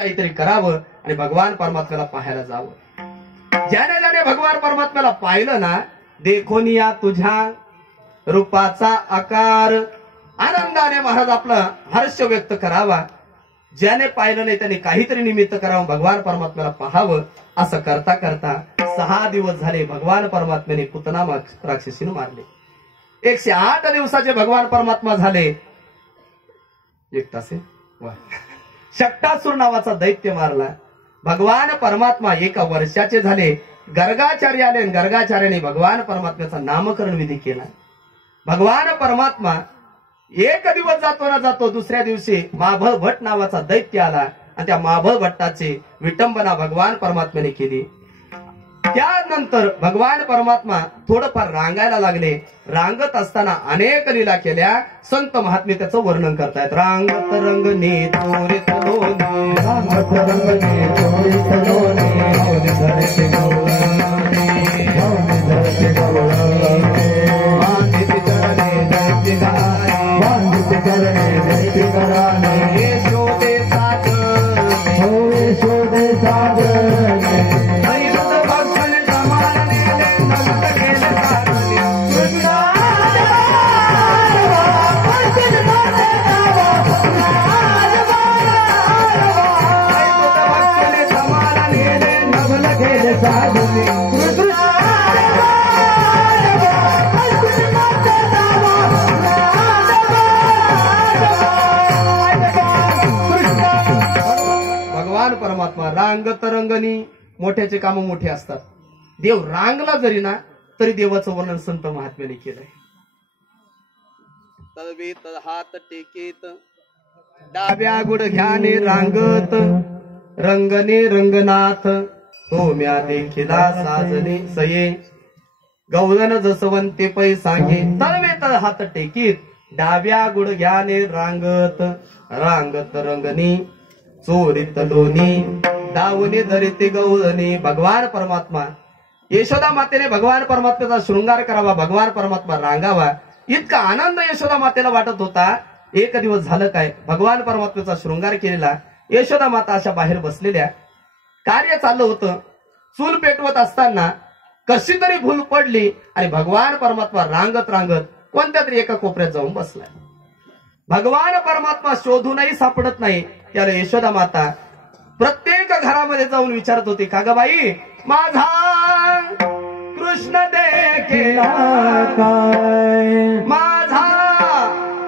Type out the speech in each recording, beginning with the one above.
काहीतरी करावं आणि भगवान परमात्म्याला पाहायला जावं। ज्याने ज्याने भगवान परमात्म्याला पाहिलं ना, देखोन या तुझ्या रूपाचा आकार, आनंदाने महाराज आपला हर्ष व्यक्त करावा। ज्याने पाहिलं नाही त्याने काहीतरी निमित्त करावं, भगवान परमात्म्याला पाहावं। असं करता करता 6 दिवस झाले भगवान परमात्म्याने पुतना राक्षसीने मारले। 108 दिवसाचे भगवान परमात्मा झाले। 1 तास शक्टासूर नावाचा दैत्य मारला। भगवान परमात्मा 1 वर्षाचे झाले। गर्गाचार्य आले, गर्गाचार्याने भगवान परमात्म्याचा नामकरण विधी केला। भगवान परमात्मा 1 दिवस जातो ना जातो, दुसऱ्या दिवशी माभळ भट नावाचा दैत्य आला आणि त्या माभळ भट्टाची विटंबना भगवान परमात्म्याने केली। त्यानंतर भगवान परमात्मा थोडंफार रांगायला लागले। रांगत असताना अनेक लीला केल्या। संत महात्मे त्याचं वर्णन करतायत। रांगत रंगने चोरित लोणी, रांगत रंगने चोरित लोणी, हौनी धरते गवळणी, हौनी धरते गवळणी, बांधित करणे दैत्य घराणे, बांधित करणे दैत्य घराणे, यशोदे सागर, हो यशोदे सागर, भगवान परमात्मा रांगत रंगनी, मोठ्याचे काम मोठे असतात। देव रांगला जरी ना तरी देवाचं वर्णन संत महात्म्याने केलंय। तळवीत हात टेकीत, डाव्या गुडघ्याने रांगत, रंगने रंगनाथ, तो म्या देखिला साजने सये, गवळण जसवंते पै सांगे। तळवीत हात टेकीत, डाव्या गुडघ्याने रांगत, रांगत रंगनी चोरीत लोणी, दावणे धरिते गवळणी। भगवान परमात्मा, यशोदा मातेने भगवान परमात्म्याचा शृंगार करावा, भगवान परमात्मा रांगावा, इतका आनंद यशोदा मातेला वाटत होता। 1 दिवस झालं काय, भगवान परमात्म्याचा शृंगार केलेला। यशोदा माता अशा बाहेर बसलेल्या, कार्य चाललं होतं। चूल पेटवत असताना कशी तरी भूल पडली आणि भगवान परमात्मा रांगत रांगत कोणत्या तरी एका कोपऱ्यात जाऊन बसलाय। भगवान परमात्मा शोधूनही सापडत नाही। त्याला यशोदा माता प्रत्येक घरामध्ये जाऊन विचारत होती, का ग बाई, माझा कृष्ण देखेला काय, माझा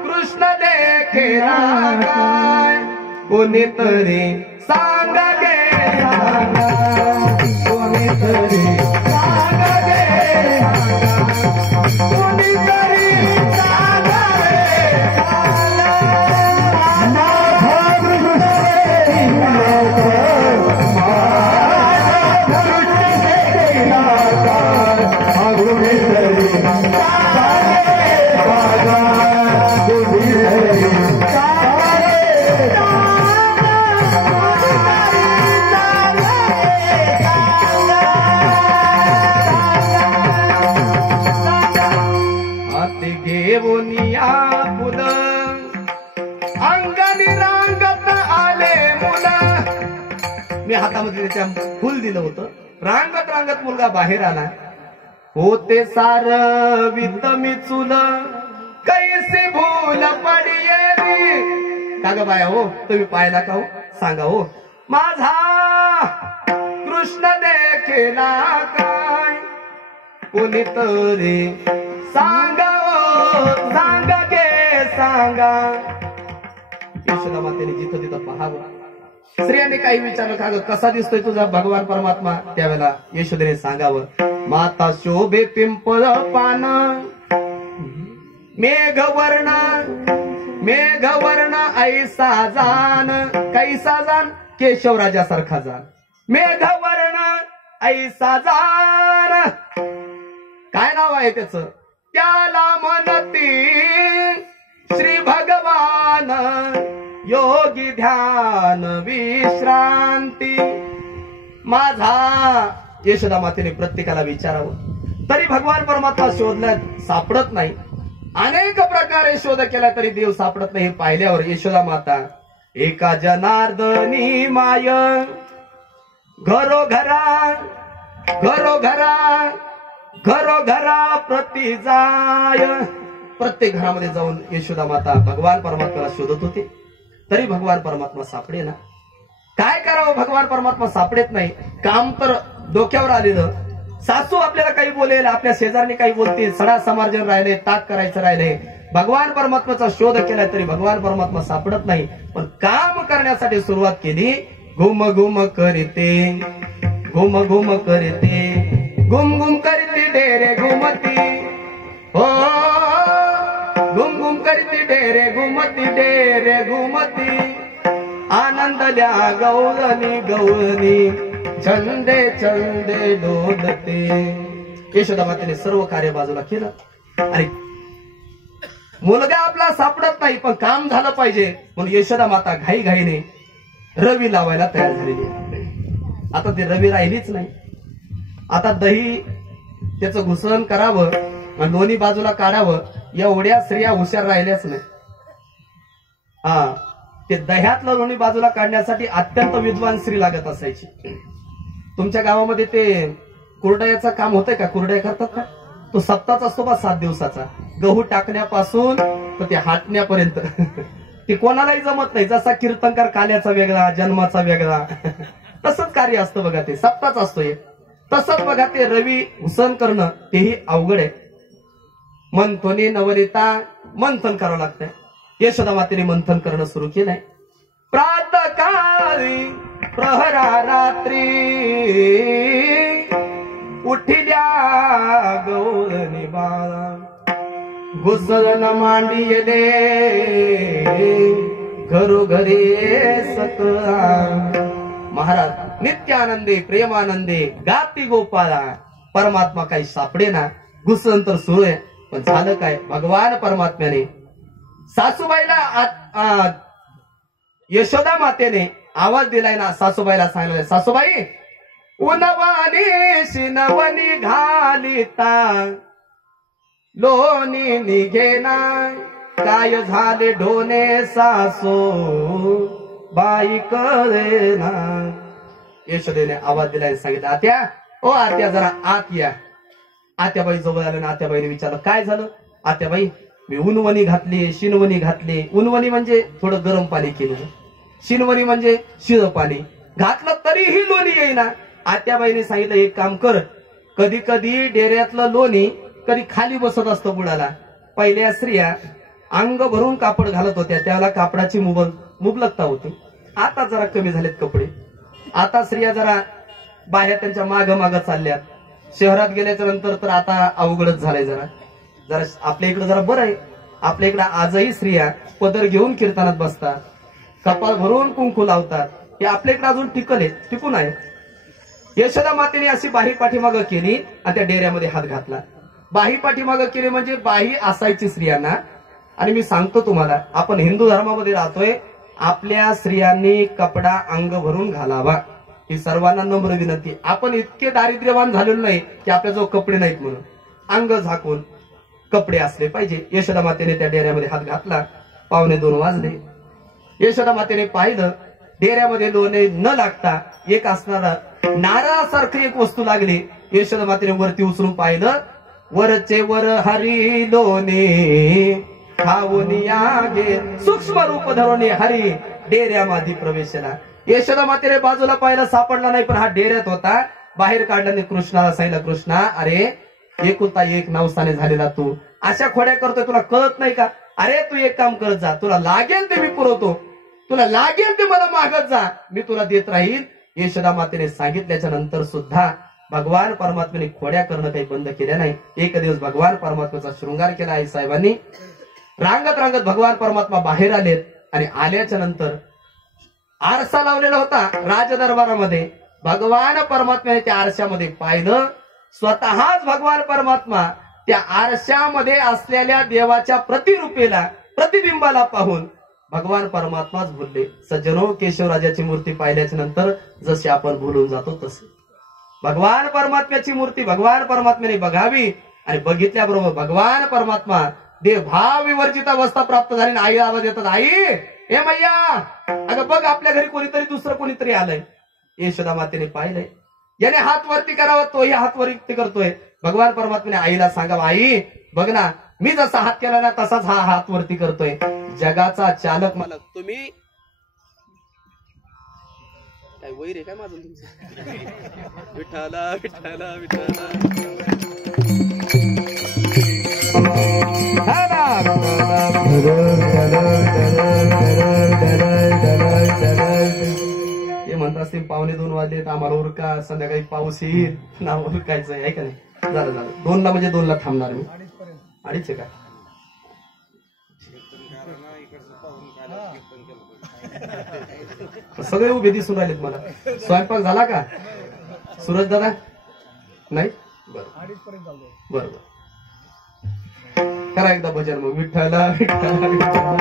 कृष्ण देखेला काय, कोणीतरी सांगा गे, कोणीतरी सांगा गे, कोणीतरी सांगा गे, हातामध्ये त्याच्या फुल दिलं होतं। रांगत रांगत मुलगा बाहेर आला। होते सार वित मी चुल, कैसे भूल पडिये रे। का ग बाया हो, तुम्ही पाहिला का हो, सांगा हो, माझा कृष्ण देखेला काय, कोणीतरी सांगा हो, सांगा गे सांगा। यशोदा मातेने जिथं तिथं पाहावं। स्त्रियांनी काही विचारलं, का ग कसा दिसतोय तुझा भगवान परमात्मा? त्यावेळेला यशोदेने सांगावं, माता शोभे पिंपळ पान, मेघवर्ण, मेघवर्ण ऐसा जान, कैसा जान, केशवराजासारखा जान, मेघवर्ण ऐसा जान। काय नाव आहे त्याचं? त्याला म्हणती श्री भगवान, योगी ध्यान विश्रांती। माझा यशोदा मातेने प्रत्येकाला विचारावं, तरी भगवान परमात्मा शोधल्यात सापडत नाही। अनेक प्रकारे शोध केला तरी देव सापडत नाही। पाहिल्यावर यशोदा माता एका जनार्दनी माय घरोघरा प्रति जाय. प्रत्येक घरामध्ये जाऊन यशोदा माता भगवान परमात्म्याला शोधत होते. तरी भगवान परमात्मा सापडे ना. काय करावं, भगवान परमात्मा सापडेत नाही. काम तर डोक्यावर आलेलं. सासू आपल्याला काही बोलेल, आपल्या शेजारने काही बोलतील, सडा समार्जन राहिले, ताक करायचं राहिले. भगवान परमात्म्याचा शोध केलाय तरी भगवान परमात्मा सापडत नाही. पण काम करण्यासाठी सुरुवात केली. घुम घुम करते, घुम घुम करते, घुम घुम करते डेरे घुमती, हो घुम घुम करते डेरे घुमती, डेरे घुमती. आनंदल्या गौरनी गौरनी, छंदे छंदे डोलते. यशोदा मातेने सर्व कार्य बाजूला केलं. आणि मुलगा आपला सापडत नाही पण काम झालं पाहिजे म्हणून यशोदा माता घाई घाईने रवी लावायला तयार झालेली. आता ती रवी राहिलीच नाही. आता दही त्याचं घुसळण करावं आणि दोन्ही बाजूला काढावं एवढ्या स्त्रिया हुशार राहिल्याच नाही. ते दह्यातलं दोन्ही बाजूला काढण्यासाठी अत्यंत विद्वान स्त्री लागत असायची. तुमच्या गावामध्ये ते कुरडयाचं काम होतंय का? कुरडया करतात का? तो सप्ताहाचा असतो बा, 7 दिवसाचा. गहू टाकण्यापासून तर ते हाटण्यापर्यंत ते कोणालाही जमत नाही. जसा कीर्तनकार काल्याचा वेगळा, जन्माचा वेगळा, तसंच कार्य असतं बघा. ते सप्ताहाचा असतो एक. तसंच बघा ते रवी हुसन करणं तेही अवघड आहे. मंथोनी नवरिता मंथन करावं लागतंय. यशोदा मातेने मंथन करणं सुरू केलंय. प्रातःकाळी प्रहरा रात्री उठिल्या गौरनी बाळा, घुसळण मांडियले घरोघरी सकळा. महाराज नित्यानंदे प्रेमानंदे गाती गोपाळा. परमात्मा काही सापडे ना. घुसळण तर सुरू आहे पण झालं काय? भगवान परमात्म्याने सासूबाईला, यशोदा मातेने आवाज दिलाय ना. सासूबाईला सांगितलं, सासूबाई उनवानी शिनवनी घालिता, लोणी निघेना काय झाले ढोने सासू बाई कळेना. यशोदेने आवाज दिलाय, सांगितलं, आत्या ओ आत्या जरा आत या. आत्याबाई जवळ आले ना. आत्याबाईने विचारलं, काय झालं? आत्याबाई मी उनवणी घातली, शिनवणी घातली. उनवणी म्हणजे थोडं गरम पाणी केलं, शिनवणी म्हणजे शिळ पाणी घातलं तरीही लोणी येईना. आत्याबाईने सांगितलं, एक काम कर, कधी कधी डेऱ्यातलं लोणी कधी खाली बसत असतं बुडाला. पहिल्या स्त्रिया अंग भरून कापड घालत होत्या, त्याला कापडाची मुबलकता होती. आता जरा कमी झालेत कपडे. आता स्त्रिया जरा बाहेर त्यांच्या माग माग चालल्यात. शहरात गेल्याच्या नंतर तर आता अवघडच झालंय. जरा जरा आपल्या इकडे जरा बरं आहे. आपल्या इकडे आजही स्त्रिया पदर घेऊन कीर्तनात बसतात, कपाळ भरून कुंकू लावतात. हे आपल्या इकडे अजून टिकून आहे. यशोदा मातेने अशी बाही पाठीमागं केली आणि त्या डेऱ्यामध्ये हात घातला. बाही पाठीमागं केली म्हणजे बाही असायची स्त्रियांना. आणि मी सांगतो तुम्हाला, आपण हिंदू धर्मामध्ये राहतोय, आपल्या स्त्रियांनी कपडा अंग भरून घालावा ही सर्वांना नम्र विनंती. आपण इतके दारिद्र्यवान झालेलो नाही की आपल्याजवळ कपडे नाहीत म्हणून. अंग झाकून कपडे असले पाहिजे. यशोदा मातेने त्या डेऱ्यामध्ये हात घातला. 1:45 वाजले. यशोदा मातेने पाहिलं, डेऱ्यामध्ये लोणे न लागता एक असणारा नारळासारखी एक वस्तू लागली. यशोदा मातेने वरती उचलून पाहिलं, वरचे वर हरी लोणे खाऊन या गे, सूक्ष्म रूप धरून हरी डेऱ्यामध्ये प्रवेशला. यशोदा मातेने बाजूला पाहिलं, सापडला नाही. पण हा डेऱ्यात होता. बाहेर काढल्याने कृष्णाला सांगितलं, कृष्णा अरे एकुलता एक नवसाने झालेला तू अशा खोड्या करतोय, तुला कळत नाही का? अरे तू एक काम करत जा, तुला लागेल ते मी पुरवतो, तुला लागेल ते मला मागत जा, मी तुला देत राहील. यशोदा मातेने सांगितल्याच्या नंतर सुद्धा भगवान परमात्म्याने खोड्या करणं काही बंद केल्या नाही. एक दिवस भगवान परमात्म्याचा शृंगार केला आई साहेबांनी. रांगत रांगत भगवान परमात्मा बाहेर आलेत. आणि आल्याच्या नंतर आरसा लावलेला होता राजदरबारामध्ये. भगवान परमात्म्याने त्या आरशामध्ये पाहिलं. स्वतःच भगवान परमात्मा त्या आरशामध्ये असलेल्या देवाच्या प्रतिरूपेला, प्रतिबिंबाला पाहून भगवान परमात्माच भुलले. सज्जनो, केशवराजाची मूर्ती पाहिल्याच्या नंतर जसे आपण भुलून जातो तसे भगवान परमात्म्याची मूर्ती भगवान परमात्म्याने बघावी. आणि बघितल्याबरोबर भगवान परमात्मा देवभाव विवर्जित अवस्था प्राप्त झाली. आई आवाज येतात, आई हे मैया अगं बघ आपल्या घरी कोणीतरी दुसरं कोणीतरी आलंय. यशोदा मातेने पाहिलंय, याने हात वरती करावा, तोही हात वरती करतोय. भगवान परमात्म्याने आईला सांगावं, आई बघ ना, मी जसा हात केला ना तसाच हा हात वरती करतोय. जगाचा चालक मालक तुम्ही. काय वैर आहे काय माझं तुमचं? विठाला विठाला विठाला. हे म्हणत असतील 1:45 वाजले आम्हाला उरका, संध्याकाळी पाऊस येईल ना, उरकायचं आहे का नाही. झालं झालं 2ला म्हणजे 2ला थांबणार मी. 2:30 का? सगळे उभे दिसून राहिलेत मला. स्वयंपाक झाला का सूरज दादा? नाही बरं बरोबर. करा एकदा भजन मग. विठ्ठला विठ्ठला विठ्ठला.